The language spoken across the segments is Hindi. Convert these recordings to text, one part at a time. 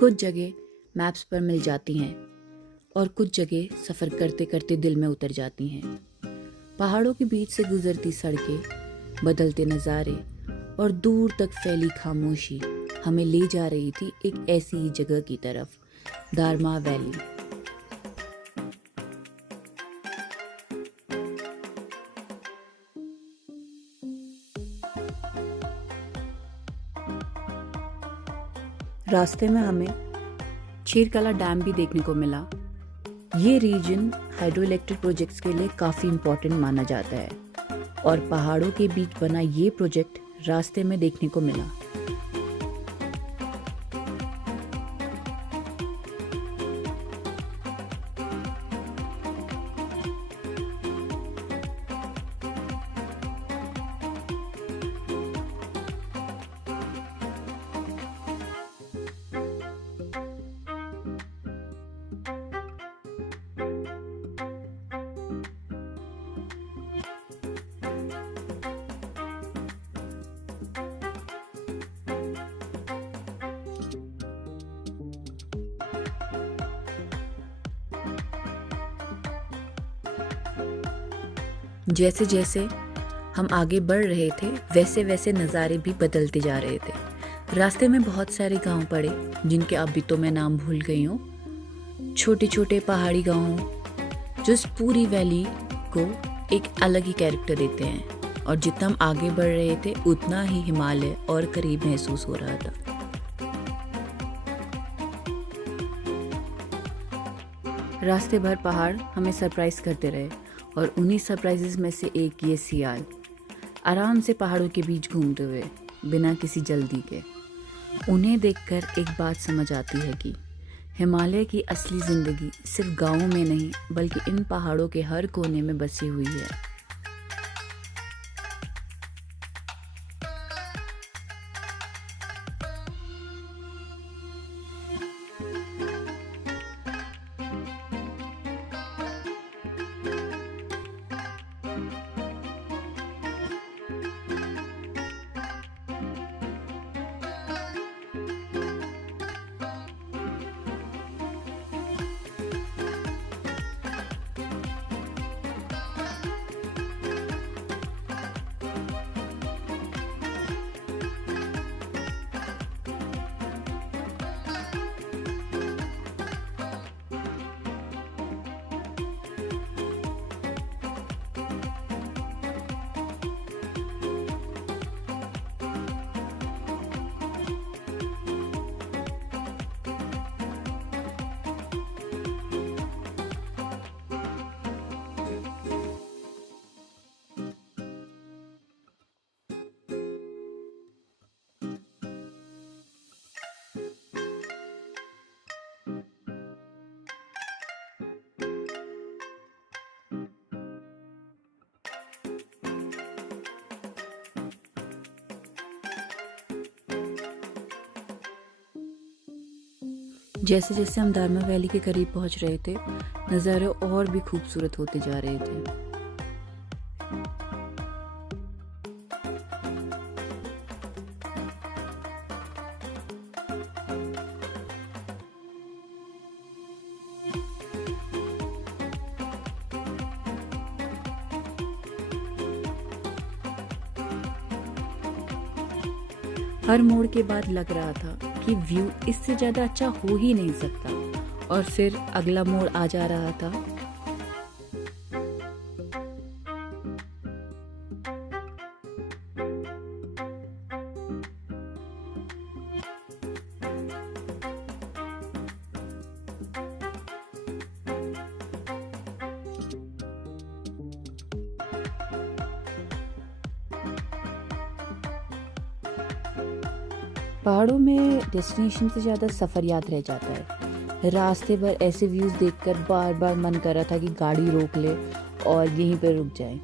कुछ जगह मैप्स पर मिल जाती हैं और कुछ जगह सफ़र करते करते दिल में उतर जाती हैं। पहाड़ों के बीच से गुजरती सड़कें, बदलते नज़ारे और दूर तक फैली खामोशी हमें ले जा रही थी एक ऐसी ही जगह की तरफ, दारमा वैली। रास्ते में हमें चीरकला डैम भी देखने को मिला। ये रीजन हाइड्रो इलेक्ट्रिक प्रोजेक्ट्स के लिए काफ़ी इम्पोर्टेंट माना जाता है और पहाड़ों के बीच बना ये प्रोजेक्ट रास्ते में देखने को मिला। जैसे जैसे हम आगे बढ़ रहे थे वैसे वैसे नज़ारे भी बदलते जा रहे थे। रास्ते में बहुत सारे गांव पड़े जिनके अभी तो मैं नाम भूल गई हूँ। छोटे छोटे पहाड़ी गांव जो इस पूरी वैली को एक अलग ही कैरेक्टर देते हैं और जितना हम आगे बढ़ रहे थे उतना ही हिमालय और करीब महसूस हो रहा था। रास्ते भर पहाड़ हमें सरप्राइज करते रहे और उन्हीं सरप्राइजेस में से एक ये सियाल आराम से पहाड़ों के बीच घूमते हुए बिना किसी जल्दी के। उन्हें देखकर एक बात समझ आती है कि हिमालय की असली ज़िंदगी सिर्फ गाँवों में नहीं बल्कि इन पहाड़ों के हर कोने में बसी हुई है। जैसे जैसे हम दारमा वैली के करीब पहुंच रहे थे नज़ारे और भी खूबसूरत होते जा रहे थे। हर मोड़ के बाद लग रहा था कि व्यू इससे ज़्यादा अच्छा हो ही नहीं सकता और फिर अगला मोड़ आ जा रहा था। पहाड़ों में डेस्टिनेशन से ज़्यादा सफ़र याद रह जाता है। रास्ते पर ऐसे व्यूज़ देखकर बार बार मन कर रहा था कि गाड़ी रोक ले और यहीं पर रुक जाए।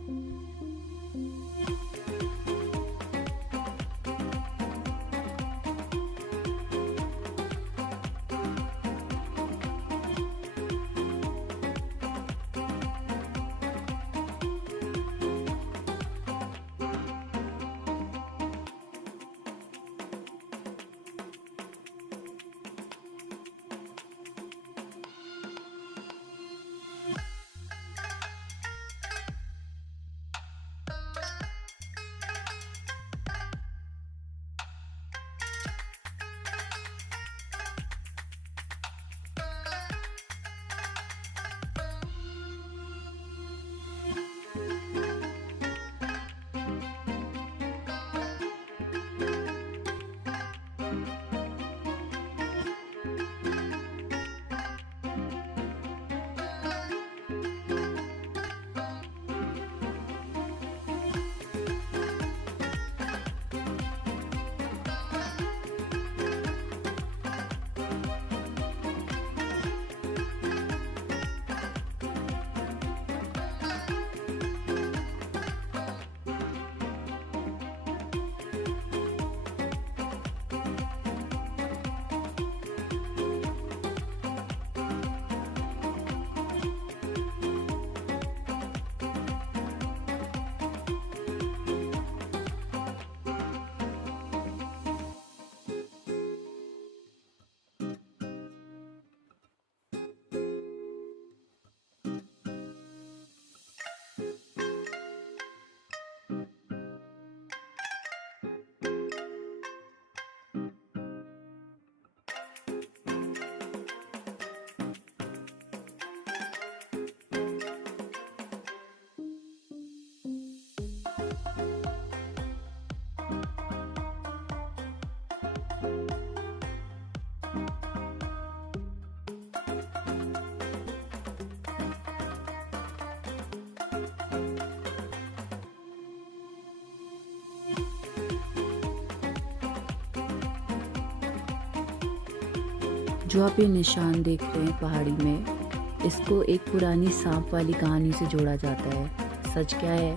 जो आप ये निशान देख रहे हैं पहाड़ी में, इसको एक पुरानी सांप वाली कहानी से जोड़ा जाता है। सच क्या है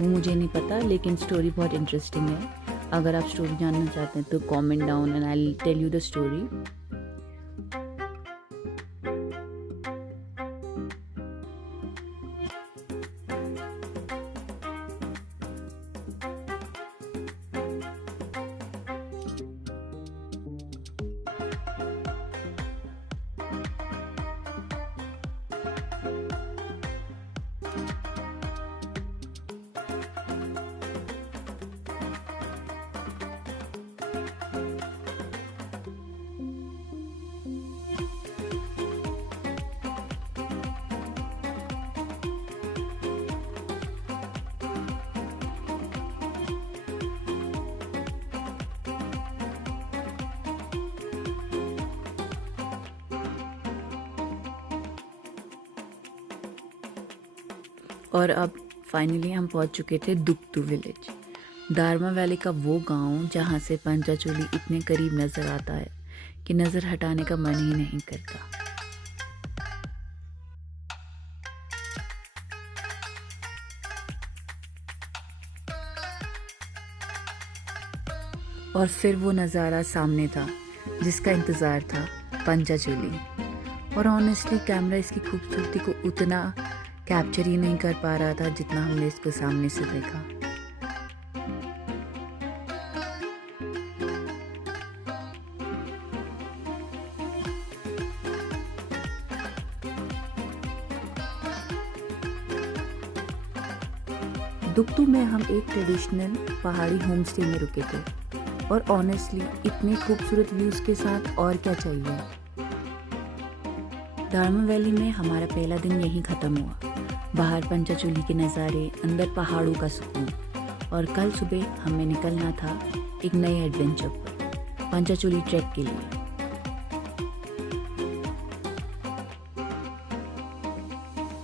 वो मुझे नहीं पता, लेकिन स्टोरी बहुत इंटरेस्टिंग है। अगर आप स्टोरी जानना चाहते हैं तो comment down and I will tell you the story. और अब फाइनली हम पहुंच चुके थे दुक्तू विलेज, दारमा वैली का वो गांव जहां से पंचाचोली इतने करीब नज़र आता है कि नज़र हटाने का मन ही नहीं करता। और फिर वो नज़ारा सामने था जिसका इंतज़ार था, पंचाचोली। और ऑनेस्टली कैमरा इसकी खूबसूरती को उतना कैप्चर ही नहीं कर पा रहा था जितना हमने इसको सामने से देखा। दुक्तू में हम एक ट्रेडिशनल पहाड़ी होम स्टे में रुके थे और ऑनेस्टली इतने खूबसूरत व्यूज़ के साथ और क्या चाहिए। दारमा वैली में हमारा पहला दिन यहीं ख़त्म हुआ। बाहर पंचाचोली के नज़ारे, अंदर पहाड़ों का सुकून। और कल सुबह हमें निकलना था एक नए एडवेंचर पर, पंचाचोली ट्रैक के लिए।